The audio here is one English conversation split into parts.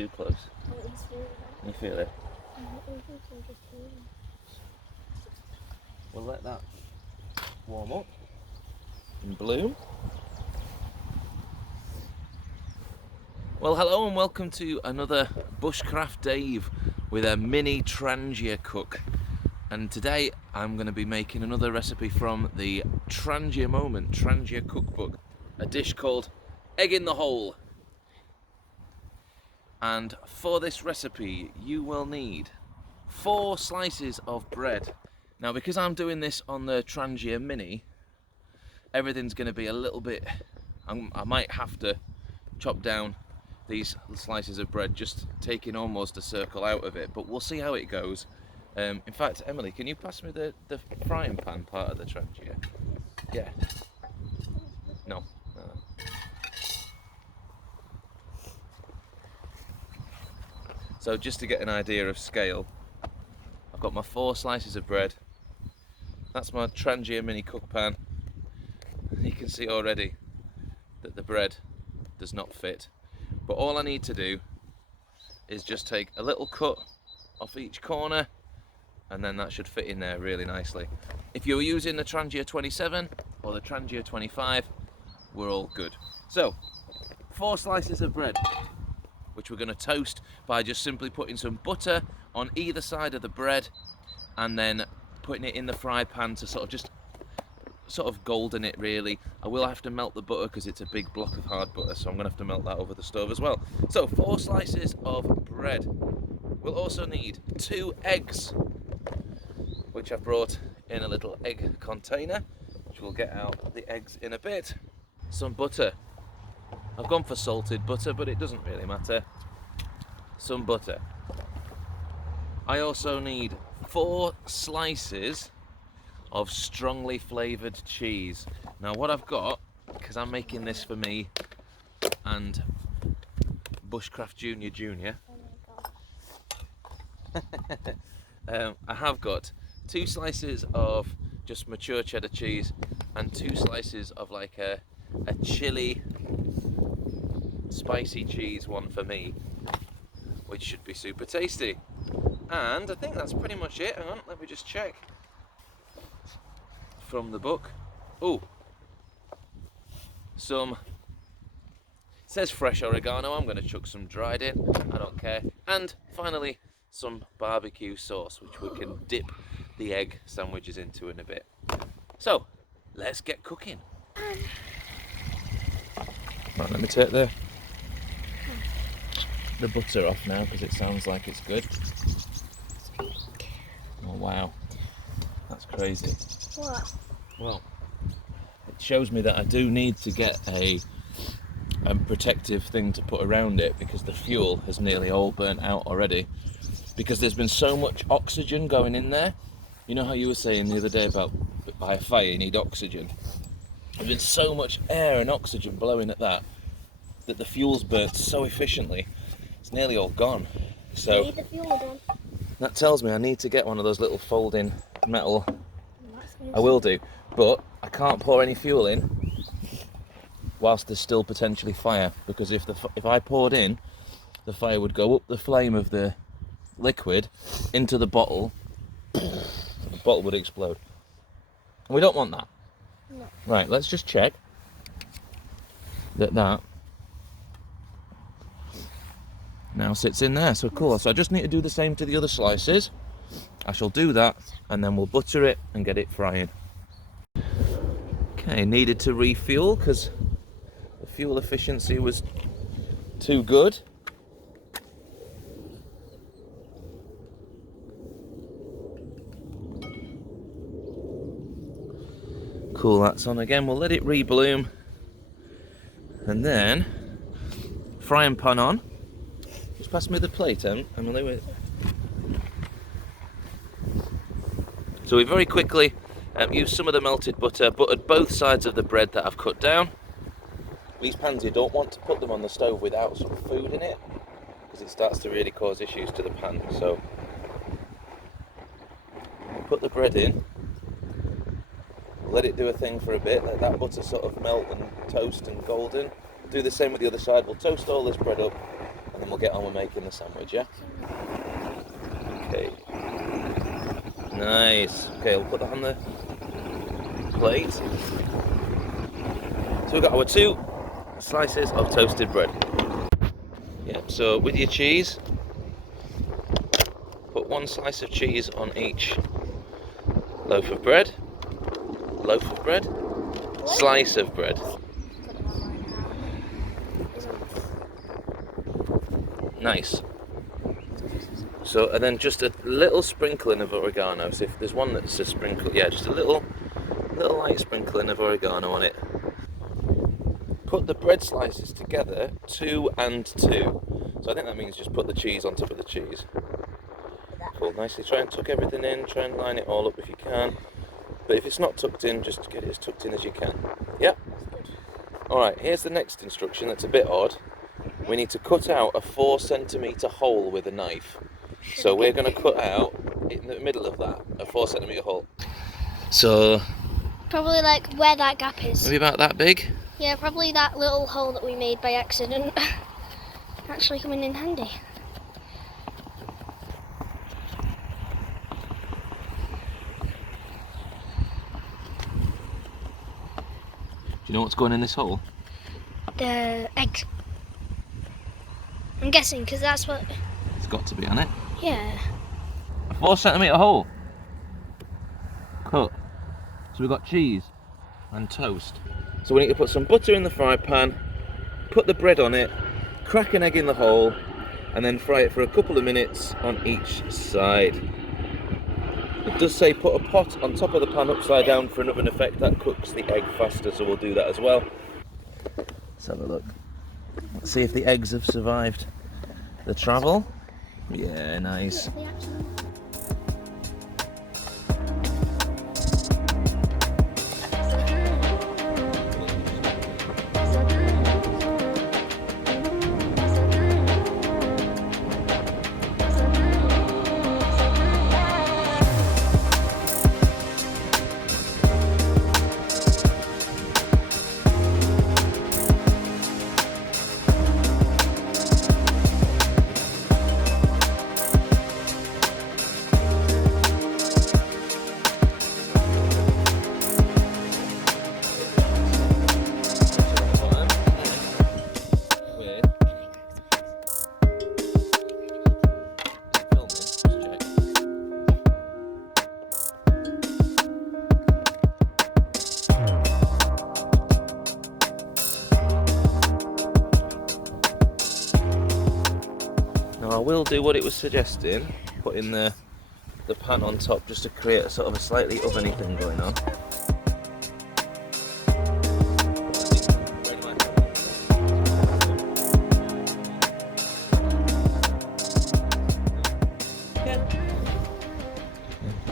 too close. You feel it? We'll let that warm up and bloom. Well, hello and welcome to another Bushcraft Dave with a mini Trangia cook. And today I'm going to be making another recipe from the Trangia Moment Trangia cookbook, a dish called Egg in the Hole. And for this recipe you will need 4 slices of bread. Now, because I'm doing this on the Trangia Mini, everything's going to be a little bit, I might have to chop down these slices of bread, just taking almost a circle out of it, but we'll see how it goes. In fact, Emily, can you pass me the frying pan part of the Trangia? Yeah. No. So just to get an idea of scale, I've got my 4 slices of bread. That's my Trangia Mini cook pan. You can see already that the bread does not fit. But all I need to do is just take a little cut off each corner, and then that should fit in there really nicely. If you're using the Trangia 27 or the Trangia 25, we're all good. So, 4 slices of bread, which we're going to toast by just simply putting some butter on either side of the bread and then putting it in the fry pan to sort of golden it really. I will have to melt the butter because it's a big block of hard butter, so I'm going to have to melt that over the stove as well. So 4 slices of bread. We'll also need 2 eggs, which I've brought in a little egg container, which we'll get out the eggs in a bit. Some butter. I've gone for salted butter, but it doesn't really matter. Some butter. I also need 4 slices of strongly flavoured cheese. Now what I've got, because I'm making this for me and Bushcraft Junior, I have got 2 slices of just mature cheddar cheese and 2 slices of like a chili spicy cheese one for me, which should be super tasty. And I think that's pretty much it. Hang on, let me just check from the book. Oh, it says fresh oregano. I'm going to chuck some dried in, I don't care. And finally some barbecue sauce, which we can dip the egg sandwiches into in a bit. So let's get cooking. Right, let me take the butter off now because it sounds like it's good. Oh wow, that's crazy. What? Well, it shows me that I do need to get a protective thing to put around it because the fuel has nearly all burnt out already, because there's been so much oxygen going in there. You know how you were saying the other day about by a fire you need oxygen? There's been so much air and oxygen blowing at that the fuel's burnt so efficiently, it's nearly all gone. So need the fuel again. That tells me I need to get one of those little folding metal. I will do, but I can't pour any fuel in whilst there's still potentially fire, because if I poured in, the fire would go up the flame of the liquid into the bottle. The bottle would explode. And we don't want that. No. Right, let's just check that now sits in there. So cool. So I just need to do the same to the other slices. I shall do that and then we'll butter it and get it frying. Okay, needed to refuel because the fuel efficiency was too good. Cool, that's on again. We'll let it rebloom and then frying pan on. Just pass me the plate, Emily. So we very quickly used some of the melted butter, buttered both sides of the bread that I've cut down. These pans, you don't want to put them on the stove without some food in it, because it starts to really cause issues to the pan. So put the bread in, let it do a thing for a bit, let that butter sort of melt and toast and golden. Do the same with the other side. We'll toast all this bread up and then we'll get on with making the sandwich, yeah? Okay. Nice. Okay, we'll put that on the plate. So we've got our 2 slices of toasted bread. Yep, so with your cheese, put 1 slice of cheese on each loaf of bread, slice of bread. Nice. So, and then just a little sprinkling of oregano. So if there's one that's a sprinkle, yeah, just a little light sprinkling of oregano on it. Put the bread slices together, 2 and 2. So I think that means just put the cheese on top of the cheese. Cool, nicely try and tuck everything in, try and line it all up if you can. But if it's not tucked in, just get it as tucked in as you can. Yep. Alright, here's the next instruction that's a bit odd. We need to cut out a 4cm hole with a knife. So we're going to cut out, in the middle of that, a 4cm hole. So... probably like where that gap is. maybe about that big? Yeah, probably that little hole that we made by accident. Actually coming in handy. Do you know what's going in this hole? The eggs. I'm guessing, because that's what... It's got to be on it. yeah. A 4cm hole. Cut. So we've got cheese and toast. So we need to put some butter in the fry pan, put the bread on it, crack an egg in the hole, and then fry it for a couple of minutes on each side. It does say put a pot on top of the pan upside down for an oven effect. That cooks the egg faster, so we'll do that as well. Let's have a look. Let's see if the eggs have survived the travel. Yeah, nice. Now I will do what it was suggesting, putting the pan on top just to create a sort of a slightly oveny thing going on.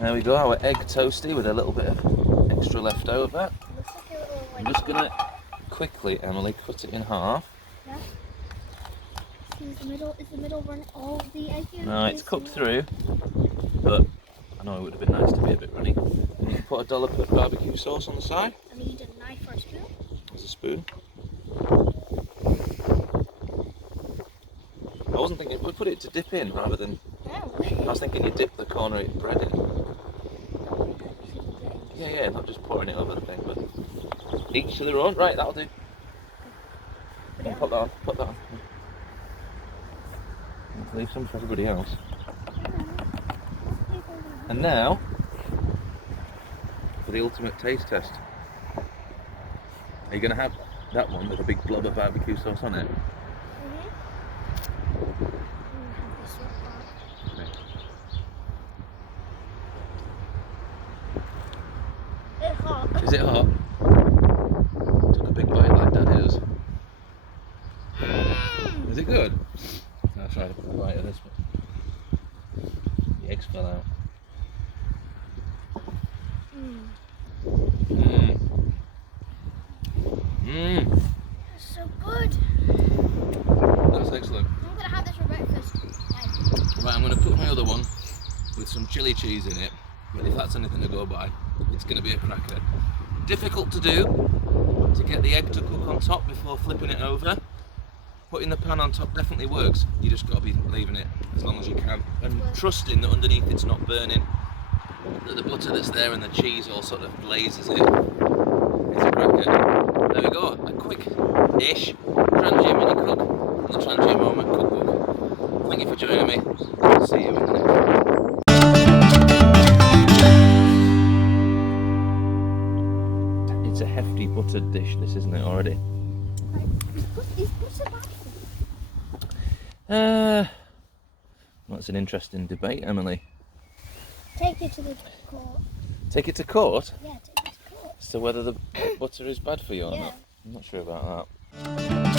There we go, our egg toasty with a little bit of extra left over. I'm just going to quickly, Emily, cut it in half. Yeah. Is the middle run all the egg? No, it's cooked through, but I know it would have been nice to be a bit runny. And you can put a dollop of barbecue sauce on the side. I need a knife or a spoon. There's a spoon. I wasn't thinking, we put it to dip in rather than... Oh. I was thinking you dip the corner of bread in. Yeah, not just pouring it over the thing, but each to their own. Right, that'll do. Yeah, put that on. Leave some for everybody else. And now, for the ultimate taste test. Are you going to have that one with a big blob of barbecue sauce on it? Is it hot? Took a big bite like Dad is. Is it good? I'll try to put a bite of this, but the eggs fell out. That's so good. That's excellent. I'm gonna have this for breakfast. Right, I'm going to cook my other one with some chili cheese in it. But if that's anything to go by, it's going to be a cracker. Difficult to do, to get the egg to cook on top before flipping it over. putting the pan on top definitely works. You just got to be leaving it as long as you can and trusting that underneath it's not burning, that the butter that's there and the cheese all sort of glazes it. It's a cracker. There we go, a quick-ish Trangia Mini cook from the Trangia Moment cookbook. Thank you for joining me. I'll see you in the next. It's a hefty buttered dish, this, isn't it, already? Is butter bad? Well, that's an interesting debate, Emily. Take it to the court. Take it to court Yeah, take it to court. as to whether the butter is bad for you or Yeah. not. I'm not sure about that.